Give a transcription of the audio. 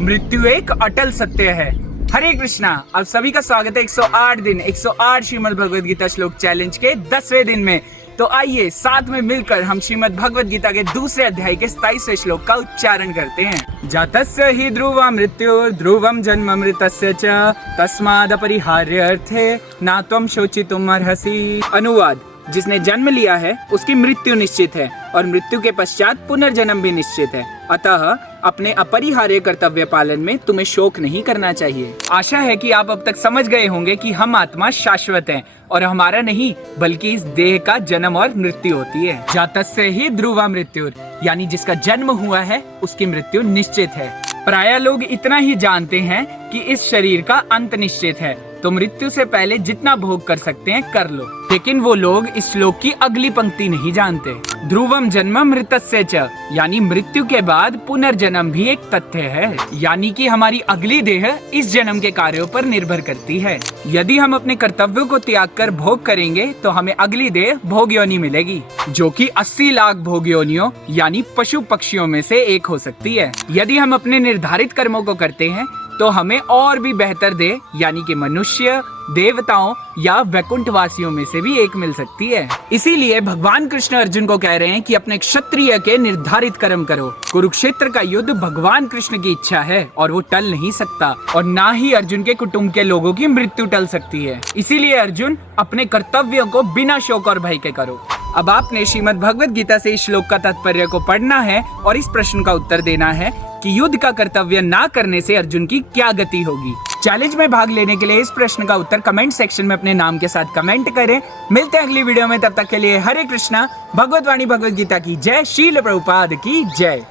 मृत्यु एक अटल सत्य है। हरे कृष्णा। आप सभी का स्वागत है 108 दिन 108 श्रीमद् भगवद गीता श्लोक चैलेंज के 10वें दिन में। तो आइए साथ में मिलकर हम श्रीमद् भगवद गीता के दूसरे अध्याय के 27वें श्लोक का उच्चारण करते हैं। जातस्य हि ध्रुवा मृत्यु ध्रुवम जन्म मृतस्य च तस्मादपरिहार्यर्थे न त्वं शोचितुम् अर्हसि। अनुवाद: जिसने जन्म लिया है उसकी मृत्यु निश्चित है और मृत्यु के पश्चात पुनर्जन्म भी निश्चित है, अतः अपने अपरिहार्य कर्तव्य पालन में तुम्हें शोक नहीं करना चाहिए। आशा है कि आप अब तक समझ गए होंगे कि हम आत्मा शाश्वत हैं और हमारा नहीं बल्कि इस देह का जन्म और मृत्यु होती है। जातस्य ही ध्रुवा मृत्यु, यानी जिसका जन्म हुआ है उसकी मृत्यु निश्चित है। प्रायः लोग इतना ही जानते हैं कि इस शरीर का अंत निश्चित है, तो मृत्यु से पहले जितना भोग कर सकते हैं कर लो। लेकिन वो लोग इस श्लोक की अगली पंक्ति नहीं जानते। ध्रुवम जन्म मृतस्य च, यानी मृत्यु के बाद पुनर्जन्म भी एक तथ्य है, यानी कि हमारी अगली देह इस जन्म के कार्यों पर निर्भर करती है। यदि हम अपने कर्तव्यों को त्याग कर भोग करेंगे तो हमें अगली देह भोग योनि मिलेगी, जो कि 80 लाख भोग योनियों यानी पशु पक्षियों में से एक हो सकती है। यदि हम अपने निर्धारित कर्मों को करते हैं तो हमें और भी बेहतर देह यानी कि मनुष्य, देवताओं या वैकुंठ वासियों में से भी एक मिल सकती है। इसीलिए भगवान कृष्ण अर्जुन को कह रहे हैं कि अपने क्षत्रिय के निर्धारित कर्म करो। कुरुक्षेत्र का युद्ध भगवान कृष्ण की इच्छा है और वो टल नहीं सकता, और ना ही अर्जुन के कुटुंब के लोगों की मृत्यु टल सकती है। इसीलिए अर्जुन अपने कर्तव्यों को बिना शोक और भय के करो। अब आपने श्रीमद् भगवद गीता से इस श्लोक का तात्पर्य को पढ़ना है और इस प्रश्न का उत्तर देना है कि युद्ध का कर्तव्य ना करने से अर्जुन की क्या गति होगी। चैलेंज में भाग लेने के लिए इस प्रश्न का उत्तर कमेंट सेक्शन में अपने नाम के साथ कमेंट करें। मिलते हैं अगली वीडियो में, तब तक के लिए हरे कृष्णा। भगवत वाणी भगवद गीता की जय। शील प्रभुपाद की जय।